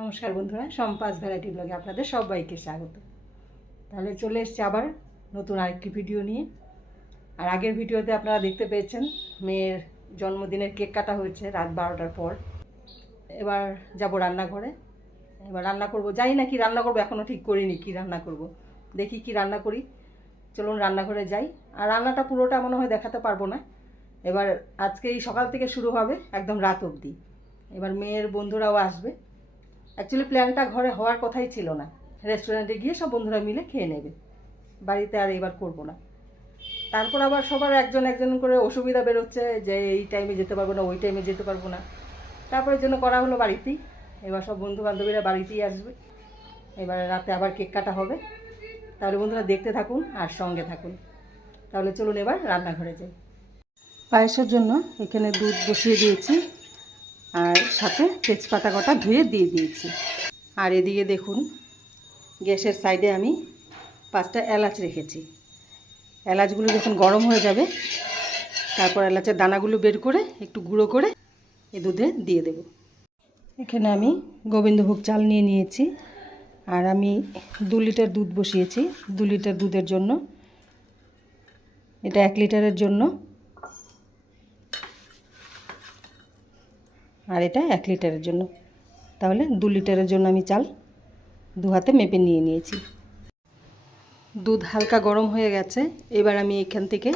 নমস্কার বন্ধুরা সম্পাস ভ্যারাইটি ব্লগে আপনাদের সবাইকে স্বাগত। তাহলে চলে এসছি আবার নতুন আরেকটি ভিডিও নিয়ে। আর আগের ভিডিওতে আপনারা দেখতে পেয়েছেন, মেয়ের জন্মদিনের কেক কাটা হয়েছে রাত বারোটার পর। এবার যাব রান্নাঘরে। এবার রান্না করব। জানি না কি রান্না করব এখনও ঠিক করিনি কি রান্না করব। দেখি কি রান্না করি। চলুন রান্নাঘরে যাই। আর রান্নাটা পুরোটা মনে হয় দেখাতে পারব না। এবার আজকে এই সকাল থেকে শুরু হবে, একদম রাত অবধি। এবার মেয়ের বন্ধুরাও আসবে। অ্যাকচুয়ালি প্ল্যানটা ঘরে হওয়ার কথাই ছিল না। রেস্টুরেন্টে গিয়ে সব বন্ধুরা মিলে খেয়ে নেবে। বাড়িতে আর এবার করব না। তারপর আবার সবার একজন একজন করে অসুবিধা বেরোচ্ছে যে এই টাইমে যেতে পারব না, ওই টাইমে যেতে পারব না। তারপরে জন্য করা হলো বাড়িতেই। এবার সব বন্ধু বান্ধবীরা বাড়িতেই আসবে। এবার রাতে আবার কেক কাটা হবে। তাহলে বন্ধুরা দেখতে থাকুন আর সঙ্গে থাকুন। তাহলে চলুন এবার রান্নাঘরে যাই। পায়েসের জন্য এখানে দুধ বসিয়ে দিয়েছি। আর সাথে তেজপাতা কটা ধুয়ে দিয়ে দিয়েছি। আর এদিকে দেখুন, গ্যাসের সাইডে আমি পাঁচটা এলাচ রেখেছি। এলাচগুলো যখন গরম হয়ে যাবে, তারপর এলাচের দানাগুলো বের করে একটু গুঁড়ো করে এ দুধে দিয়ে দেব। এখানে আমি গোবিন্দভোগ চাল নিয়ে নিয়েছি। আর আমি দু লিটার দুধ বসিয়েছি। দু লিটার দুধের জন্য, এটা এক লিটারের জন্য আর এটা এক লিটারের জন্য। তাহলে দু লিটারের জন্য আমি চাল দু হাতে মেপে নিয়ে নিয়েছি। দুধ হালকা গরম হয়ে গেছে। এবার আমি এখান থেকে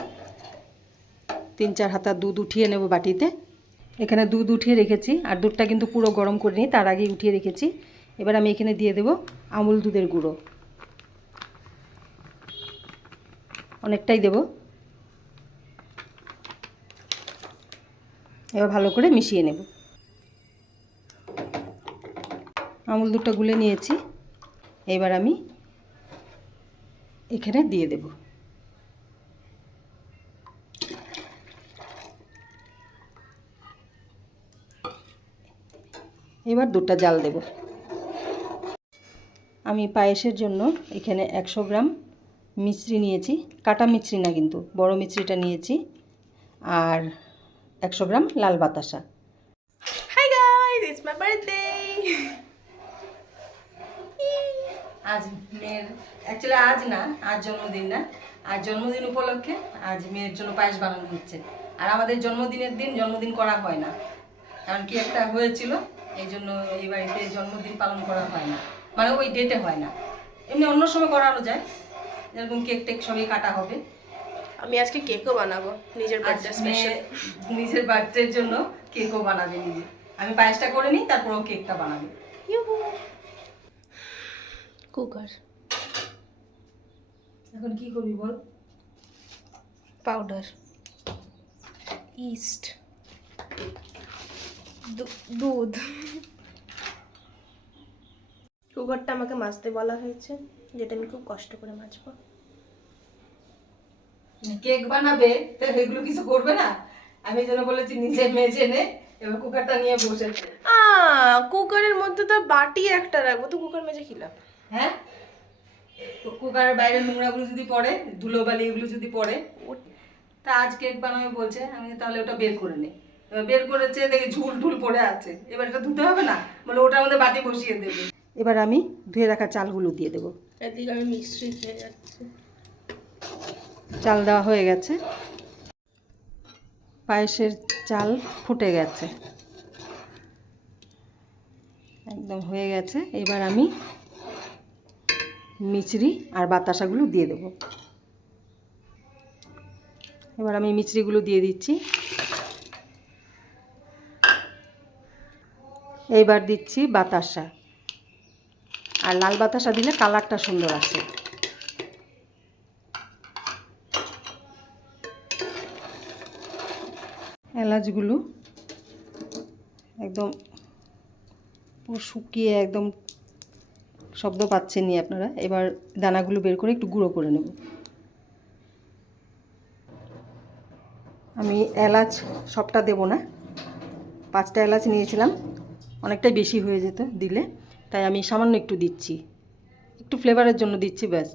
তিন চার হাতা দুধ উঠিয়ে নেব বাটিতে। এখানে দুধ উঠিয়ে রেখেছি, আর দুধটা কিন্তু পুরো গরম করে করিনি তার আগেই উঠিয়ে রেখেছি। এবার আমি এখানে দিয়ে দেব আমুল দুধের গুঁড়ো। অনেকটাই দেব। এবার ভালো করে মিশিয়ে নেব। আমুল দুধটা গুলে নিয়েছি। এবার আমি এখানে দিয়ে দেব। এবার দুধটা জাল দেব। আমি পায়েসের জন্য এখানে একশো গ্রাম মিশ্রি নিয়েছি। কাটা মিশ্রি না কিন্তু বড় মিশ্রিটা নিয়েছি। আর একশো গ্রাম লাল বাতাসা। Hi guys, it's my birthday. আজ মেয়ের অ্যাকচুয়ালি আজ না আজ জন্মদিন না। আজ জন্মদিন উপলক্ষে আজ মেয়ের জন্য পায়েস বানানো হচ্ছে। আর আমাদের জন্মদিনের দিন জন্মদিন করা হয় না। কারণ কি একটা হয়েছিল এই জন্য এই বাড়িতে জন্মদিন পালন করা হয় না। মানে ওই ডেটে হয় না। এমনি অন্য সময় করানো যায়। যেরকম কেক টেক সবই কাটা হবে। আমি আজকে কেকও বানাবো নিজের বার্থডে স্পেশাল নিজের বার্থডের জন্য কেকও বানাবে নিজে। আমি পায়েসটা করে নিই তারপর ও কেকটা বানাবে। কুকার। এখন কি করবি বল? পাউডার। ইস্ট। দুধ। কুকারটা আমাকে মাজতে বলা হয়েছে যেটা আমি খুব কষ্ট করে মাজবো। কেক বানাবে তো এগুলো কিছু করবে না? আমি যেন বলেছি নিজে মেজে নে এবার কুকারটা নিয়ে বসেছে। আ কুকারের মধ্যে তো বাটি একটা রাখব তো কুকার মেজে খেলাম হ্যাঁ? কুকারের বাইরে নোংরাগুলো যদি পড়ে ধুলোবালি এগুলো যদি পড়ে তা আজ কেক বানাবে বলছে আমি তাহলে ওটা বের করে নিই। এবার বের করেছে দেখি ঝুল ঢুল পড়ে আছে। এবার এটা ধুতে হবে না? বলে ওটার মধ্যে বাটি বসিয়ে দেবে। এবার আমি ধুয়ে রাখা চালগুলো দিয়ে দেবো। এদিকে আমি মিস্ত্রি খেয়ে যাচ্ছি। চাল দেওয়া হয়ে গেছে। পায়েসের চাল ফুটে গেছে। একদম হয়ে গেছে। এবার আমি মিচড়ি আর বাতাসাগুলো দিয়ে দেব। এবার আমি মিচড়িগুলো দিয়ে দিচ্ছি। এইবার দিচ্ছি বাতাসা। আর লাল বাতাসা দিলে কালারটা সুন্দর আসে। এলাচগুলো একদম শুকিয়ে একদম শব্দ পাচ্ছেনই আপনারা, এবার দানাগুলো বের করে একটু গুঁড়ো করে নেব। আমি এলাচ সবটা দেব না, পাঁচটা এলাচ নিয়েছিলাম, অনেকটাই বেশি হয়ে যেত দিলে, তাই আমি সামান্য একটু দিচ্ছি। একটু ফ্লেভারের জন্য দিচ্ছি ব্যাস।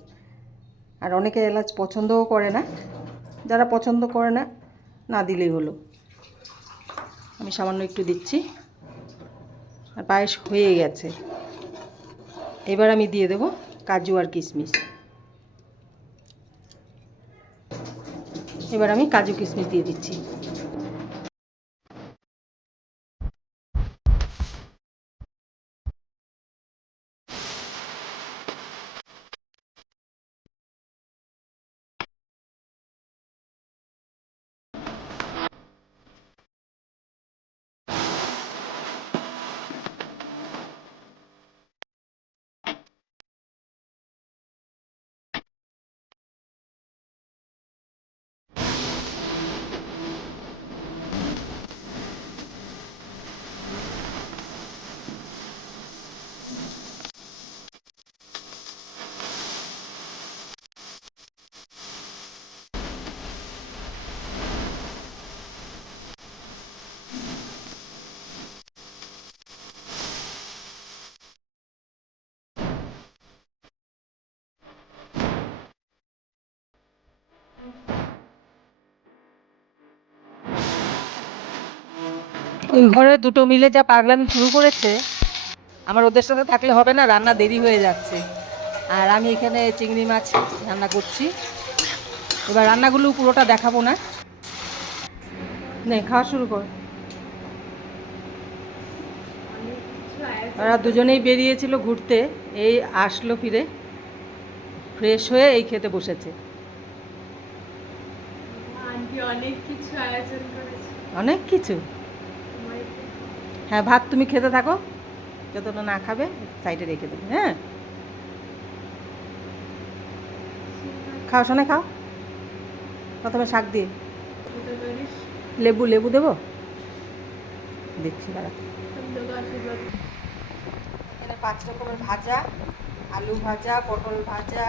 আর অনেকে এলাচ পছন্দও করে না, যারা পছন্দ করে না না দিলেই হলো। আমি সামান্য একটু দিচ্ছি, আর পায়েস হয়ে গেছে। এবার আমি দিয়ে দেব কাজু আর কিশমিশ। এবার আমি কাজু কিশমিশ দিয়ে দিচ্ছি। ওই ঘরে দুটো মিলে যা পাগলামি শুরু করেছে আমার ওদের সাথে থাকলে হবে না রান্না দেরি হয়ে যাচ্ছে। আর আমি এখানে চিংড়ি মাছ রান্না করছি। এবার রান্নাগুলো পুরোটা দেখাবো না। নে খাওয়া শুরু কর। ওরা দুজনেই বেরিয়েছিল ঘুরতে এই আসলো ফিরে ফ্রেশ হয়ে এই খেতে বসেছে। অনেক কিছু আয়োজন করেছে। অনেক কিছু? হ্যাঁ ভাত তুমি খেতে থাকো। যতটা না খাবে সাইডে রেখে দেবে হ্যাঁ? খাও শোনে খাও। প্রথমে শাক দিয়ে। লেবু লেবু দেবো? দেখছি, দাঁড়া। এখানে পাঁচ রকমের ভাজা, আলু ভাজা, পটল ভাজা,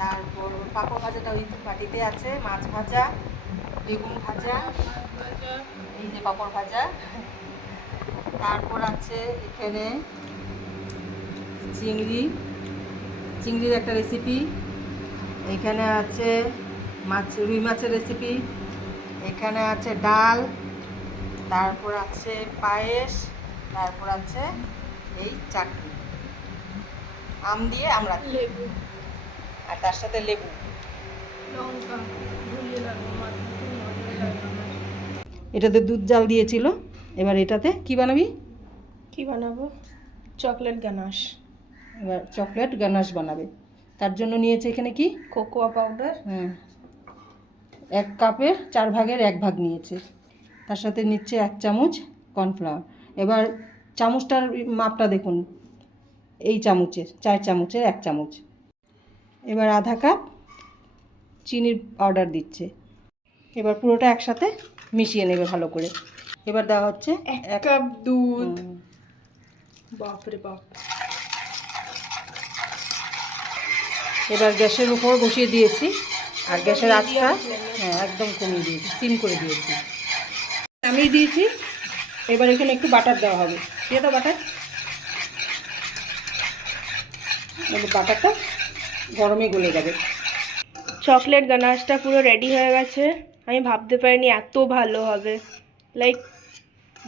তারপর পাঁপড় ভাজাটা ওই বাটিতে আছে, মাছ ভাজা, বেগুন ভাজা, এই যে পাঁপড় ভাজা। তারপর আছে এখানে চিংড়ি চিংড়ির একটা রেসিপি এখানে আছে মাছ রুই মাছের রেসিপি এখানে আছে ডাল। তারপর আছে পায়েস। তারপর আছে এই চাটনি। আম দিয়ে আমরা। লেবু। আর তার সাথে লেবু। এটাতে দুধ জাল দিয়েছিল। এবার এটাতে কি বানাবি? কি বানাবো? Chocolate ganache. এবার চকলেট গানাশ বানাবে। তার জন্য নিয়েছে এখানে কি? Cocoa powder. হ্যাঁ এক কাপের চার ভাগের এক ভাগ নিয়েছে। তার সাথে নিচ্ছে এক চামচ কর্নফ্লাওয়ার। এবার চামচটার মাপটা দেখুন। এই চামচের চার চামচের এক চামচ। এবার আধা কাপ চিনির পাউডার দিচ্ছে। এবার পুরোটা একসাথে মিশিয়ে নেবে ভালো করে। এবার দেওয়া হচ্ছে এক কাপ দুধ। বাপরে বাপ। এবার গ্যাসের উপর বসিয়ে দিয়েছি। আর গ্যাসের আঁচটা হ্যাঁ একদম কমিয়ে দিয়েছি সিম করে দিয়েছি। আমি দিয়েছি। এবার এখানে একটু বাটার দেওয়া হবে। দিয়ে দাও বাটার। বাটারটা গরমে গলে যাবে। চকলেট গানাশটা পুরো রেডি হয়ে গেছে। আমি ভাবতে পারিনি এত ভালো হবে। লাইক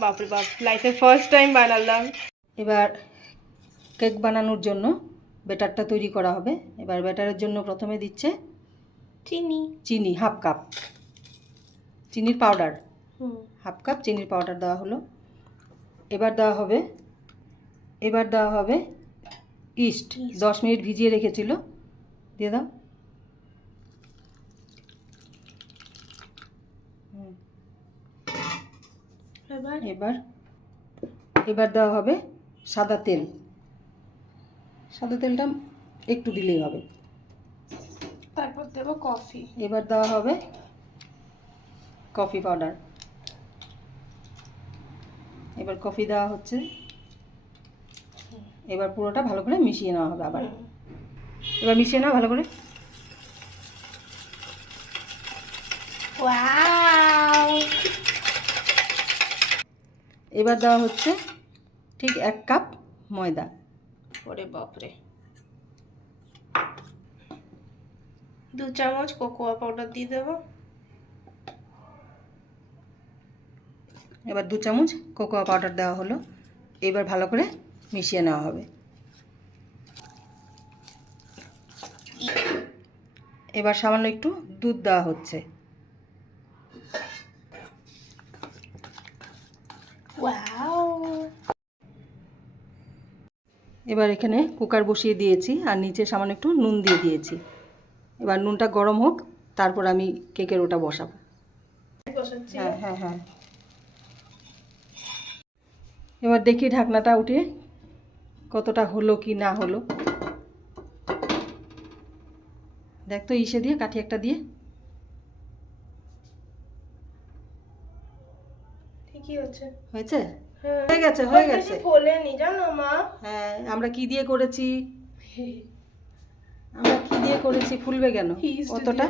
বাপরে বাপ লাইফে ফার্স্ট টাইম বানালাম। এবার কেক বানানোর জন্য ব্যাটারটা তৈরি করা হবে। এবার ব্যাটারের জন্য প্রথমে দিচ্ছে চিনি। চিনি হাফ কাপ চিনির পাউডার হাফ কাপ চিনির পাউডার দেওয়া হলো। এবার দেওয়া হবে এবার দেওয়া হবে ইস্ট দশ মিনিট ভিজিয়ে রেখেছিল। দিয়ে দাও। এবার? এবার এবার দেওয়া হবে সাদা তেল। সাদা তেলটা একটু দিলেই হবে। তারপর দেবো কফি। এবার দেওয়া হবে কফি পাউডার। এবার কফি দেওয়া হচ্ছে। এবার পুরোটা ভালো করে মিশিয়ে নেওয়া হবে আবার। এবার মিশিয়ে নাও ভালো করে। ওয়াও! এবার দেওয়া হচ্ছে ঠিক এক কাপ ময়দা। ওরে বাপরে। দু চামচ কোকোয়া পাউডার দিয়ে দেব। এবার দু চামচ কোকোয়া পাউডার দেওয়া হলো। এবার ভালো করে মিশিয়ে নেওয়া হবে। এবার সামান্য একটু দুধ দেওয়া হচ্ছে। এবার এখানে কুকার বসিয়ে দিয়েছি আর নিচে সামান্য একটু নুন দিয়ে দিয়েছি। এবার নুনটা গরম হোক তারপর আমি কেকের ওটা বসাবো। হ্যাঁ হ্যাঁ হ্যাঁ। এবার দেখি ঢাকনাটা উঠে কতটা হলো কি না হলো। দেখ তো ইসে দিয়ে কাঠি একটা দিয়ে। হচ্ছে হয়েছে? হ্যাঁ। হয়ে গেছে হয়ে গেছে। ফোলেনি জানো মা? হ্যাঁ আমরা কি দিয়ে করেছি? আমরা কি দিয়ে করেছি ফুলবে কেন? অতটা?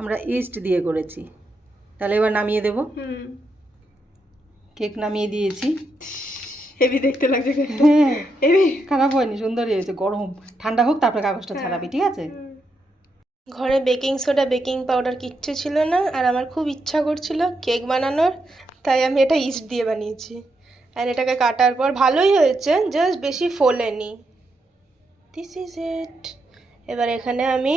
আমরা ইস্ট দিয়ে করেছি। তাহলে এবার নামিয়ে দেব। কেক নামিয়ে দিয়েছি। হেভি দেখতে লাগছে হ্যাঁ। হেভি। খারাপ হয়নি সুন্দরই হয়েছে গরম। ঠান্ডা হোক তারপরে কাগজটা ছাড়াবি ঠিক আছে? ঘরে বেকিং সোডা বেকিং পাউডার কিচ্ছু ছিল না আর আমার খুব ইচ্ছা করছিল কেক বানানোর। তাই আমি এটা ইস্ট দিয়ে বানিয়েছি। আর এটাকে কাটার পর ভালোই হয়েছে জাস্ট বেশি ফোলেনি। দিস ইজ ইট এবার এখানে আমি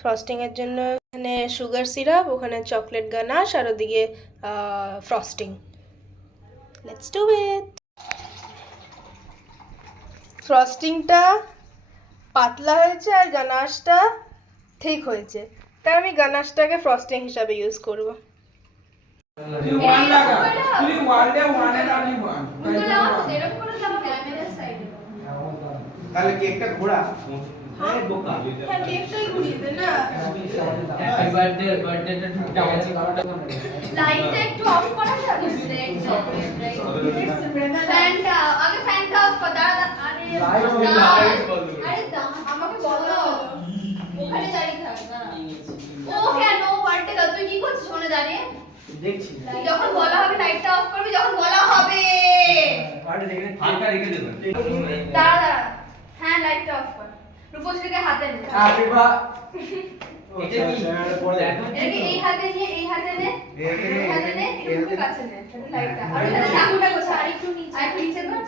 ফ্রস্টিংয়ের জন্য এখানে সুগার সিরাপ ওখানে চকলেট গানাশ আর ওদিকে ফ্রস্টিং লেটস ডু ইট ফ্রস্টিংটা পাতলা হয়েছে আর গানাশটা ঠিক হয়েছে। তাই আমি গানাশটাকে ফ্রস্টিং হিসাবে ইউজ করব। তুই ওয়ান লাগা তুই ওয়ার্ল্ডে ওয়ানে রানি ওয়ান তাহলে কেকটা ঘোরা হ্যাঁ কেকটাই ঘুরিয়ে দে না হ্যাপি বার্থডে বার্থডেটা ঠিক আছে লাইটটা একটু অফ করা যাবে ফ্যানটা আগে ফ্যানটা অফ কর দাঁড়া দাঁড়া। আরে দাঁড়া। আরে দাঁড়া, আমাকে বলো ওখানে দাঁড়িয়ে থাক দাঁড়া। ও কেন বার্থডে দাও তুই কি করছিস ওখানে দাঁড়িয়ে দেখছি। যখন বলা হবে লাইটটা অফ করবি যখন বলা হবে। হালকা রেখে দেবেন দাঁড়া দাঁড়া। হ্যাঁ লাইটটা অফ কর। রূপশ্রীকে হাতে নে। হ্যাপি বা এটা কি? এটাকে এই হাতে নিয়ে এই হাতে নে। এই হাতে নে একটু কাছে নে। লাইটটা আর ওই চাকুটা গোছা আর একটু নিচে। আর নিচে কর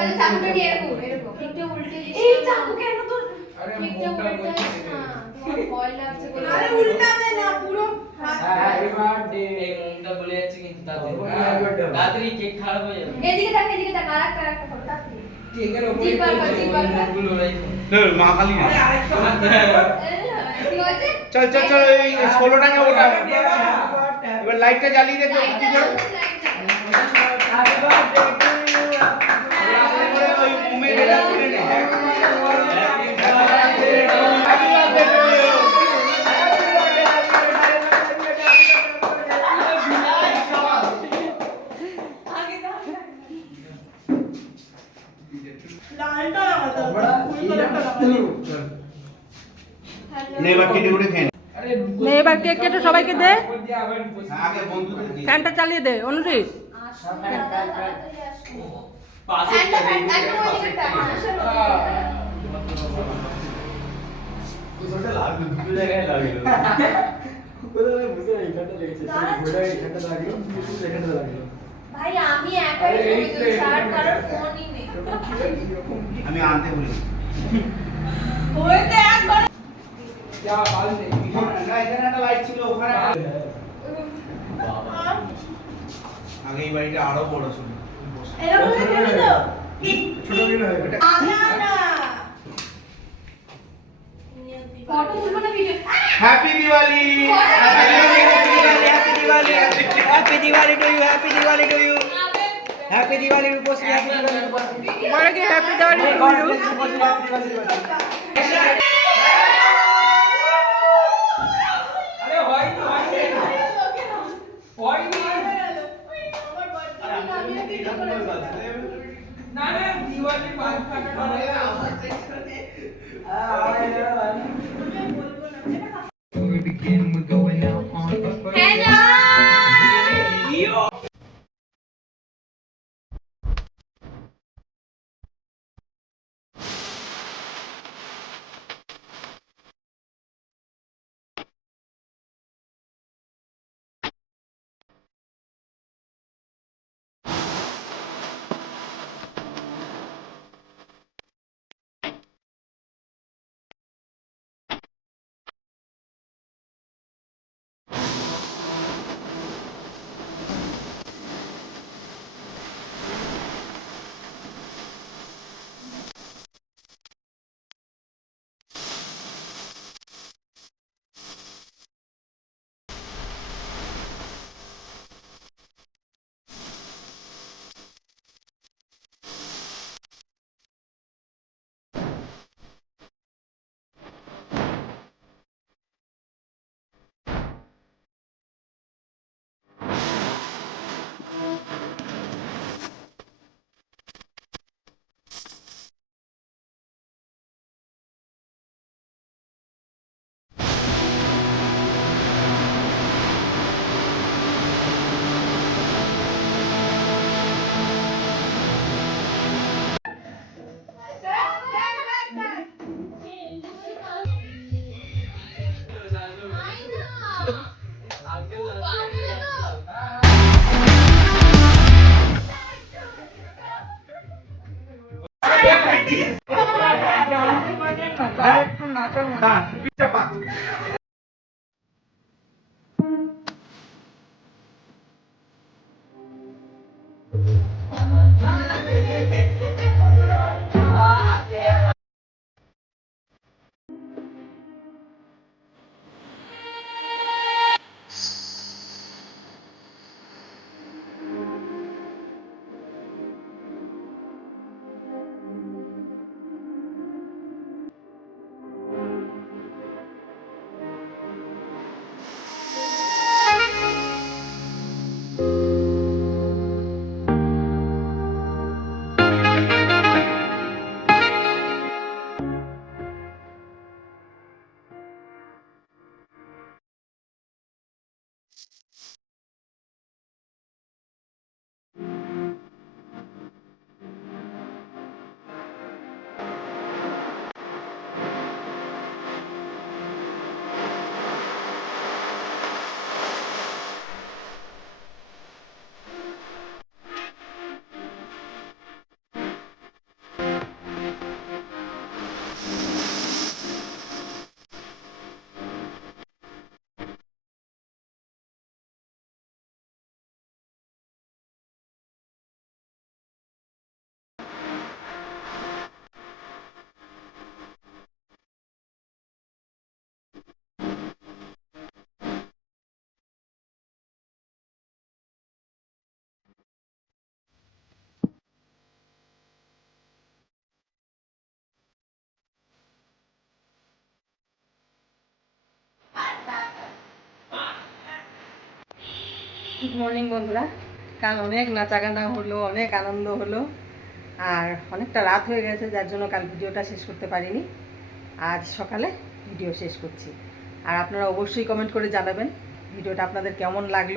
ওই চাকুটা নিয়ে এরকম এরকম। একটু উল্টে এই চাকু কেন তোর আরে একটু মুখটা উল্টে বলছি দিস না তোমার ভয় লাগছে বলে আরে উল্টাবে না পুরো হাত হ্যাপি বার্থডে এই মুখটা বলে যাচ্ছে কিন্তু তাড়াতাড়ি তাড়াতাড়ি কেক খারাপ হয়ে যাবে এদিকে তাক এদিকে তাক আর একটা আর একটা ফটো তাক কেকের উপরে জিব্বার কর, জিব্বার কর। মুখগুলো রাখো মা কালী না কি হয়েছে চল চল চল এই ষোলো টাকা ওটা এবার লাইটটা জ্বালিয়ে দে তো লাইটটা কি করে? লাইটটা ওই মোমের এটা করে নে। কেটে সবাইকে দে। আগে বন্ধুদের দিয়ে। ফ্যানটা চালিয়ে দে কারোর ফোনই নেই। আমি আনতে বলি। আগে এই বাড়িটা আরও বড় ছিল হয় happy Diwali happy Diwali happy Diwali to you happy Diwali to you happy Diwali Rupashree happy Diwali বলে হ্যাপি দিওয়ালি টু ইউ আরে হয়নি হয়নি হয়নি না না দিওয়ালি পাঁচ হ্যাঁ গুড মর্নিং বন্ধুরা। কাল অনেক নাচাগানা হলো, অনেক আনন্দ হলো, আর অনেকটা রাত হয়ে গেছে, যার জন্য কাল ভিডিওটা শেষ করতে পারিনি। আজ সকালে ভিডিও শেষ করছি। আর আপনারা অবশ্যই কমেন্ট করে জানাবেন, ভিডিওটা আপনাদের কেমন লাগল।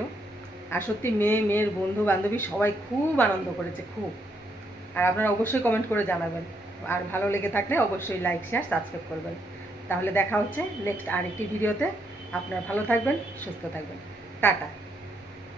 আর সত্যি মেয়ে, মেয়ের বন্ধু, বান্ধবী সবাই খুব আনন্দ করেছে, খুব। আর আপনারা অবশ্যই কমেন্ট করে জানাবেন। আর ভালো লেগে থাকলে অবশ্যই লাইক শেয়ার সাবস্ক্রাইব করবেন। তাহলে দেখা হচ্ছে নেক্সট আরেকটি ভিডিওতে। আপনারা ভালো থাকবেন, সুস্থ থাকবেন। টাটা।